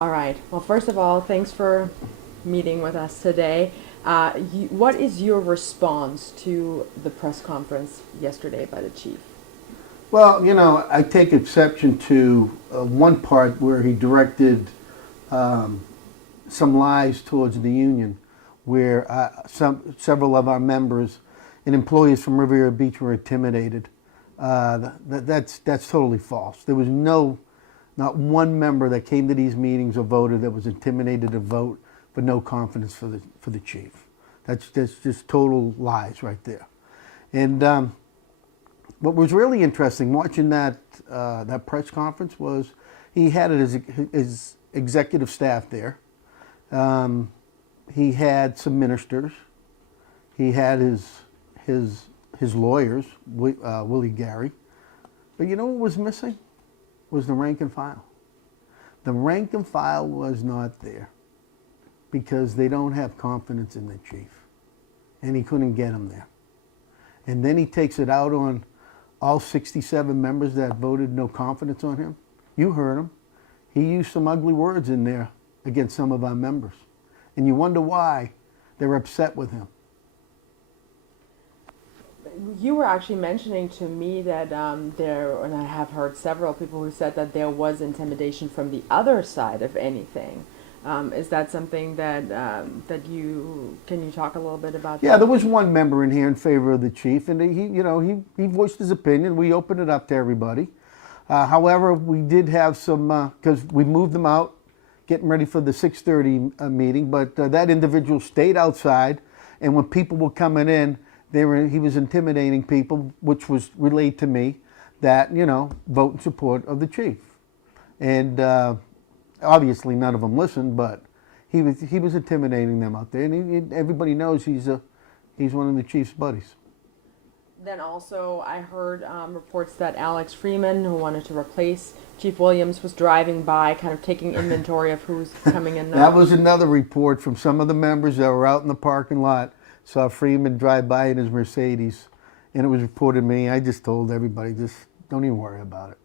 All right. Well, first of all, thanks for meeting with us today. What is your response to the press conference yesterday by the chief? Well, I take exception to one part where he directed um, some lies towards the union, where several of our members and employees from Riviera Beach were intimidated. That's totally false. There was not one member that came to these meetings or voted that was intimidated to vote for no confidence for the chief. That's just total lies right there. And what was really interesting watching that press conference was he had his executive staff there. Um, he had some ministers. He had his lawyers, Willie Gary. But you know what was missing? Was the rank and file. The rank and file was not there because they don't have confidence in the chief, and he couldn't get them there. And then he takes it out on all 67 members that voted no confidence on him. You heard him. He used some ugly words in there against some of our members. And you wonder why they're upset with him. You were actually mentioning to me that and I have heard several people who said that there was intimidation from the other side, if anything. Is that something can you talk a little bit about Yeah, that? there was one member in here in favor of the chief, and he voiced his opinion. We opened it up to everybody. However, we did have some, because we moved them out, getting ready for the 6:30 meeting, but that individual stayed outside, and when people were coming in, he was intimidating people, which was relayed to me, that, vote in support of the chief. And obviously none of them listened, but he was intimidating them out there, and everybody knows he's one of the chief's buddies. Then also, I heard reports that Alex Freeman, who wanted to replace Chief Williams, was driving by, kind of taking inventory of who's coming in. That was another report from some of the members that were out in the parking lot, saw Freeman drive by in his Mercedes, and it was reported to me. I just told everybody, just don't even worry about it.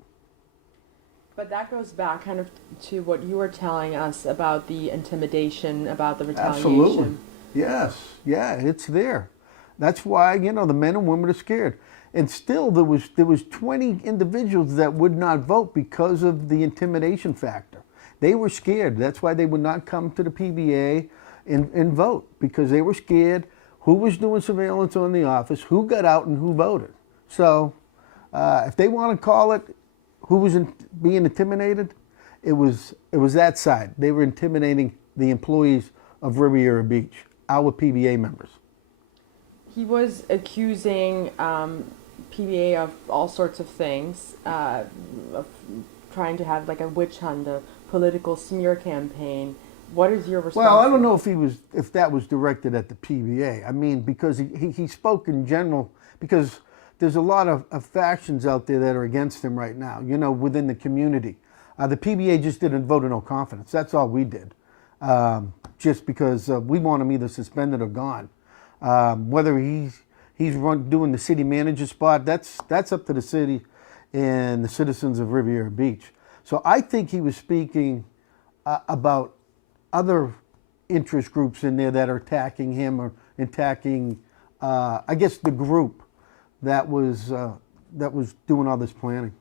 But that goes back kind of to what you were telling us about the intimidation, about the retaliation. Absolutely. Yes. Yeah, it's there. That's why, the men and women are scared. And still there was 20 individuals that would not vote because of the intimidation factor. They were scared. That's why they would not come to the PBA and vote, because they were scared who was doing surveillance on the office, who got out, and who voted. So if they want to call it who was being intimidated, it was that side. They were intimidating the employees of Riviera Beach, our PBA members. He was accusing PBA of all sorts of things, of trying to have like a witch hunt, a political smear campaign. What is your response? Well, I don't know if that was directed at the PBA. I mean, because he spoke in general, because there's a lot of factions out there that are against him right now, within the community. The PBA just didn't vote in no confidence. That's all we did. Just because we want him either suspended or gone. Whether he's doing the city manager spot, that's up to the city and the citizens of Riviera Beach. So I think he was speaking about other interest groups in there that are attacking him or attacking, I guess, the group that was doing all this planning.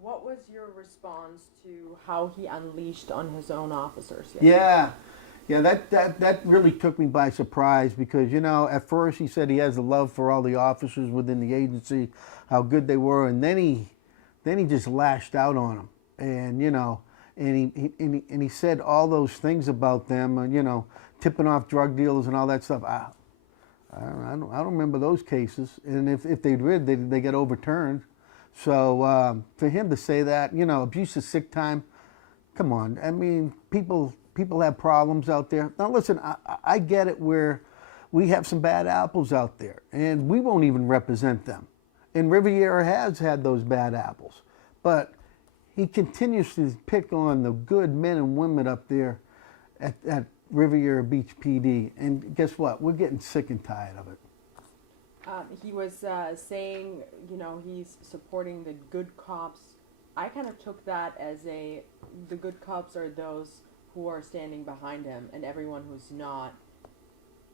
What was your response to how he unleashed on his own officers yesterday? Yeah, that really took me by surprise because, at first he said he has a love for all the officers within the agency, how good they were, and then he just lashed out on them, and he said all those things about them, tipping off drug dealers and all that stuff. I don't remember those cases, and if they did, they get overturned. So for him to say that, abuse of sick time, come on. I mean, people have problems out there. Now listen, I get it where we have some bad apples out there, and we won't even represent them. And Riviera has had those bad apples, but he continues to pick on the good men and women up there at Riviera Beach PD, and guess what? We're getting sick and tired of it. He was saying, he's supporting the good cops I kind of took that as the good cops are those who are standing behind him, and everyone who's not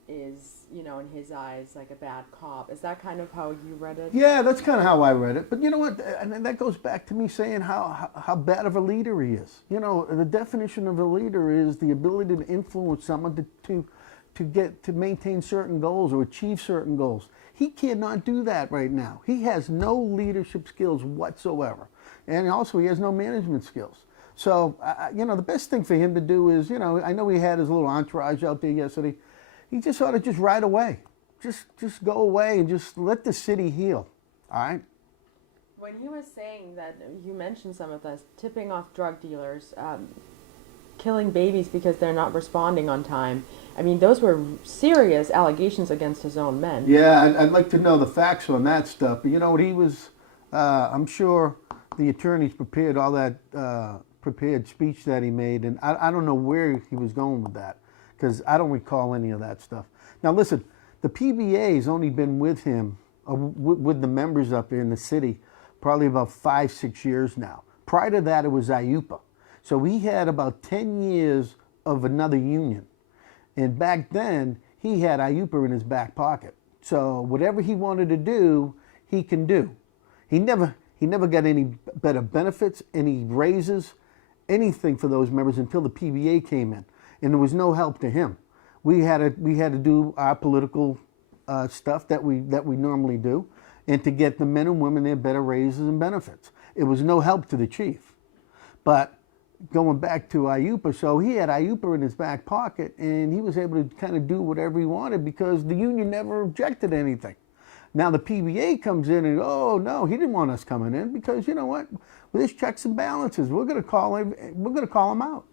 is, you know, in his eyes, like a bad cop. Is that kind of how you read it? Yeah, that's kind of how I read it. But you know what? And that goes back to me saying how bad of a leader he is. You know, the definition of a leader is the ability to influence someone to maintain certain goals or achieve certain goals. He cannot do that right now. He has no leadership skills whatsoever, and also he has no management skills. So, you know, the best thing for him to do is, you know, I know he had his little entourage out there yesterday. He just ought to just ride away. Just go away and just let the city heal. All right? When he was saying that, you mentioned some of this, tipping off drug dealers, killing babies because they're not responding on time. I mean, those were serious allegations against his own men. Yeah, I'd like to know the facts on that stuff. But you know what, he was, I'm sure the attorneys prepared all that prepared speech that he made, and I don't know where he was going with that, because I don't recall any of that stuff. Now listen, the PBA's only been with him, with the members up in the city, probably about 5-6 years now. Prior to that, it was IUPA. So he had about 10 years of another union. And back then, he had IUPA in his back pocket. So whatever he wanted to do, he can do. He never got any better benefits, any raises, anything for those members until the PBA came in. And there was no help to him. We had to do our political stuff that we normally do, and to get the men and women their better raises and benefits. It was no help to the chief. But going back to IUPA, so he had IUPA in his back pocket, and he was able to kind of do whatever he wanted because the union never objected to anything. Now the PBA comes in and, oh no, he didn't want us coming in because, you know what, with his checks and balances, we're going to call him out.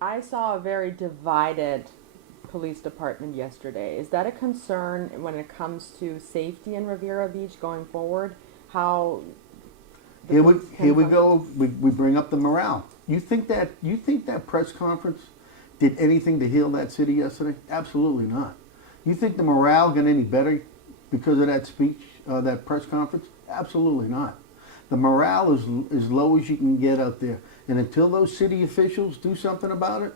I saw a very divided police department yesterday. Is that a concern when it comes to safety in Riviera Beach going forward? How Here we go. We bring up the morale. You think that press conference did anything to heal that city yesterday? Absolutely not. You think the morale got any better because of that speech, that press conference? Absolutely not. The morale is as low as you can get out there, and until those city officials do something about it,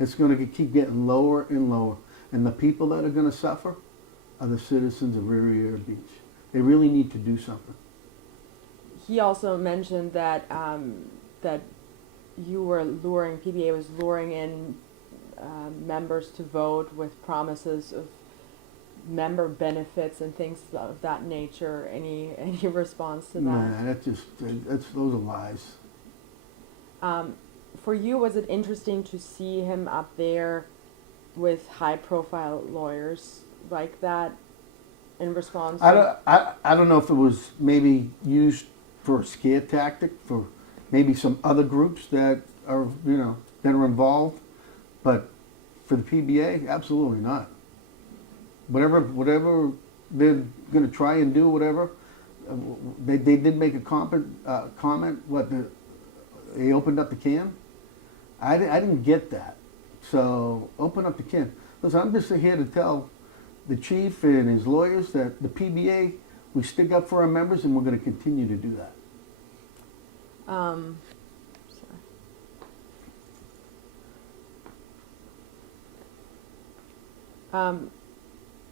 it's going to keep getting lower and lower. And the people that are going to suffer are the citizens of Riviera Beach. They really need to do something. He also mentioned that that PBA was luring in members to vote with promises of member benefits and things of that nature. Any response to that? Nah, those are lies. For you, was it interesting to see him up there with high-profile lawyers like that in response? I don't know if it was maybe used for a scare tactic for maybe some other groups that are involved, but for the PBA, absolutely not. Whatever they're going to try and do, whatever they did make a comment. They opened up the can. I didn't get that. So open up the can. Listen, I'm just here to tell the chief and his lawyers that the PBA, we stick up for our members, and we're going to continue to do that. Sorry.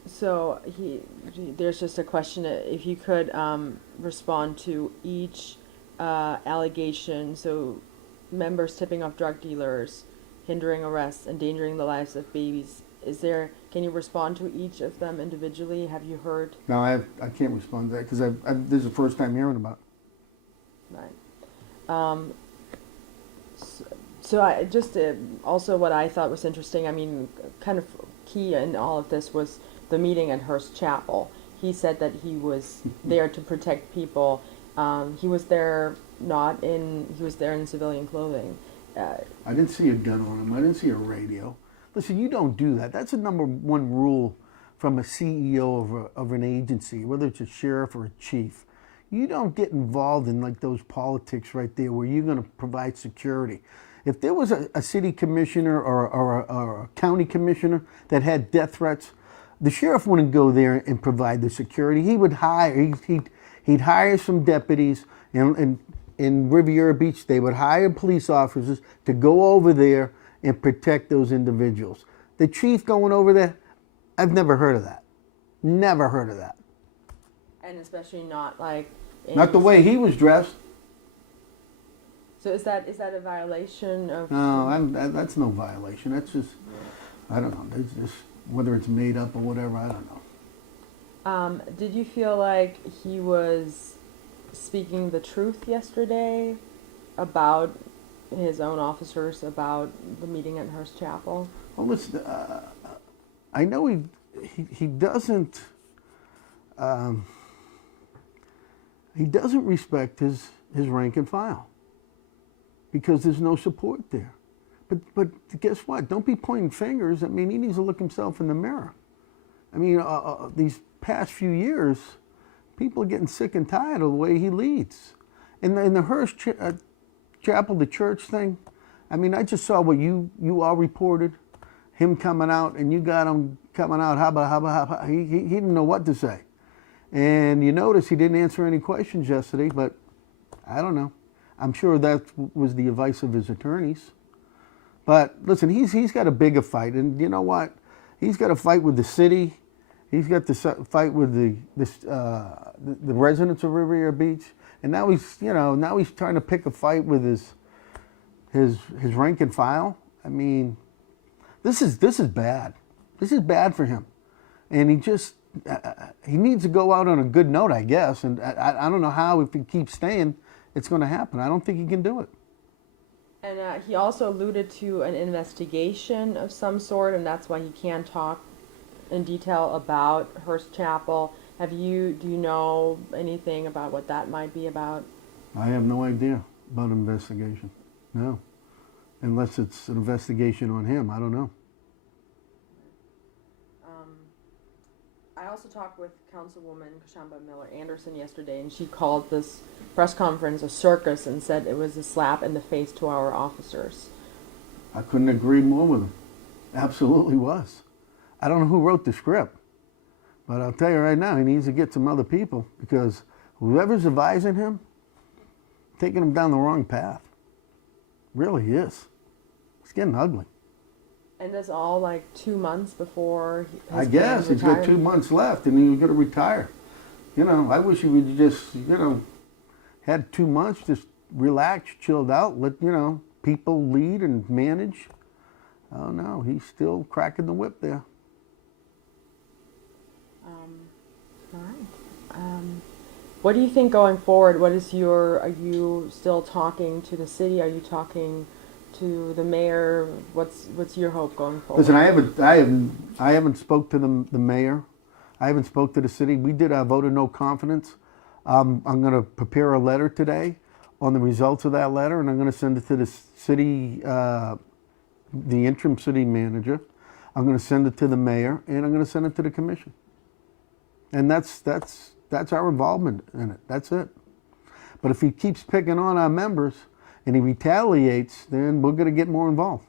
So there's just a question, if you could respond to each allegation. So members tipping off drug dealers, hindering arrests, endangering the lives of babies. Can you respond to each of them individually? Have you heard? No, I can't respond to that because this is the first time hearing about it. Right. So I just also what I thought was interesting, I mean, kind of key in all of this was the meeting at Hearst Chapel. He said that he was there to protect people. He was there in civilian clothing. I didn't see a gun on him. I didn't see a radio. Listen, you don't do that. That's the number one rule from a CEO of an agency, whether it's a sheriff or a chief. You don't get involved in like those politics right there where you're going to provide security. If there was a city commissioner or a county commissioner that had death threats, the sheriff wouldn't go there and provide the security. He would hire, he'd hire some deputies In Riviera Beach, they would hire police officers to go over there and protect those individuals. The chief going over there, I've never heard of that. Never heard of that. And especially not like. Not the way he was dressed. So is that a violation of? No, that's no violation. That's just, I don't know. It's just whether it's made up or whatever. I don't know. Did you feel like he was speaking the truth yesterday about his own officers, about the meeting at Hearst Chapel? Well, listen, I know he doesn't respect his rank and file because there's no support there. But guess what? Don't be pointing fingers. I mean, he needs to look himself in the mirror. I mean, these past few years, people are getting sick and tired of the way he leads. In the Hearst Chapel, the church thing, I mean, I just saw what you all reported, him coming out, and you got him coming out, he didn't know what to say. And you notice he didn't answer any questions yesterday, but I don't know. I'm sure that was the advice of his attorneys. But listen, he's got a bigger fight, and you know what? He's got a fight with the city. He's got to fight with the residents of Riviera Beach, and now he's trying to pick a fight with his rank and file. I mean, this is bad. This is bad for him, and he needs to go out on a good note, I guess. And I don't know how, if he keeps staying, it's going to happen. I don't think he can do it. And he also alluded to an investigation of some sort, and that's why he can't talk in detail about Hearst Chapel. Do you know anything about what that might be about? I have no idea about an investigation. No. Unless it's an investigation on him. I don't know. I also talked with Councilwoman Kashamba Miller-Anderson yesterday, and she called this press conference a circus and said it was a slap in the face to our officers. I couldn't agree more with him. Absolutely was. I don't know who wrote the script, but I'll tell you right now, he needs to get some other people, because whoever's advising him, taking him down the wrong path. Really is. It's getting ugly. And that's all like 2 months before I guess he's got 2 months left, and he's going to retire. You know, I wish he would just, had 2 months, just relax, chilled out, let, people lead and manage. Oh no, he's still cracking the whip there. All right. What do you think going forward? Are you still talking to the city? Are you talking to the mayor? What's your hope going forward? Listen, I haven't spoke to the mayor. I haven't spoke to the city. We did our vote of no confidence. I'm going to prepare a letter today on the results of that letter, and I'm going to send it to the city, the interim city manager. I'm going to send it to the mayor, and I'm going to send it to the commission. And that's our involvement in it. That's it. But if he keeps picking on our members and he retaliates, then we're going to get more involved.